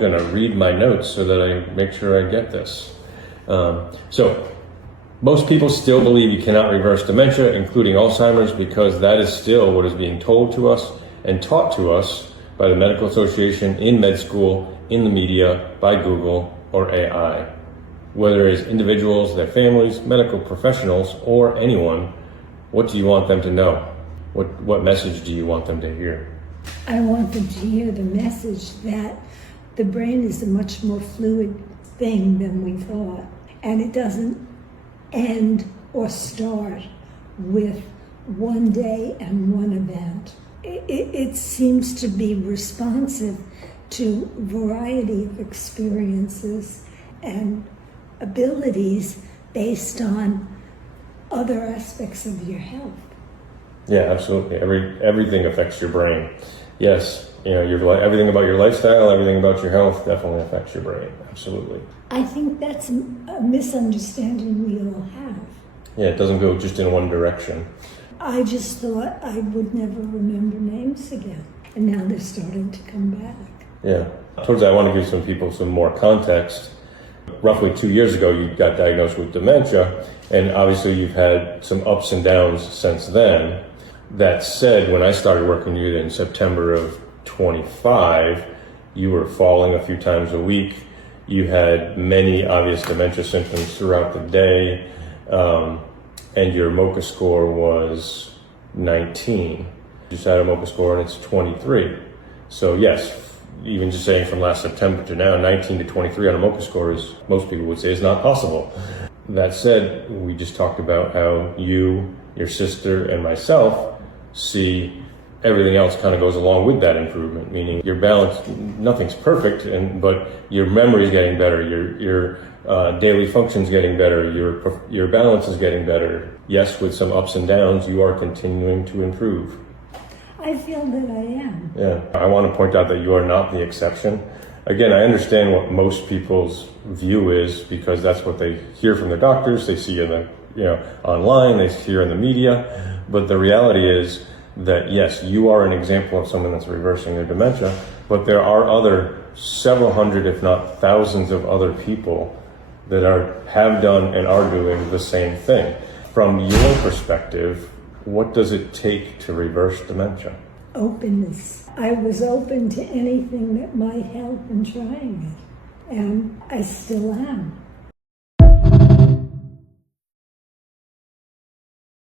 going to read my notes so that I make sure I get this. So most people still believe you cannot reverse dementia, including Alzheimer's, because that is still what is being told to us and taught to us by the medical association, in med school, in the media, by Google or AI. Whether it's individuals, their families, medical professionals, or anyone, what do you want them to know? What message do you want them to hear? I want them to hear the message that the brain is a much more fluid thing than we thought. And it doesn't end or start with one day and one event. It seems to be responsive to a variety of experiences and abilities based on other aspects of your health. Yeah, absolutely. Everything affects your brain. Yes, everything about your lifestyle, everything about your health definitely affects your brain. Absolutely. I think that's a misunderstanding we all have. Yeah, it doesn't go just in one direction. I just thought I would never remember names again, and now they're starting to come back. Yeah. Towards that, I want to give some people some more context. Roughly 2 years ago, you got diagnosed with dementia, and obviously you've had some ups and downs since then. That said, when I started working with you in September of 25, you were falling a few times a week. You had many obvious dementia symptoms throughout the day, and your MoCA score was 19. You just had a MoCA score and it's 23. So yes, even just saying from last September to now, 19 to 23 on a MoCA score is, most people would say, is not possible. That said, we just talked about how you, your sister, and myself see everything else kind of goes along with that improvement, meaning your balance, nothing's perfect, but your memory is getting better, your daily function's getting better, your balance is getting better. Yes, with some ups and downs, you are continuing to improve. I feel that I am. Yeah, I want to point out that you are not the exception. Again, I understand what most people's view is because that's what they hear from their doctors, they see in online, they hear in the media. But the reality is that yes, you are an example of someone that's reversing their dementia, but there are other several hundred, if not thousands of other people that have done and are doing the same thing. From your perspective, what does it take to reverse dementia? Openness. I was open to anything that might help in trying it, and I still am.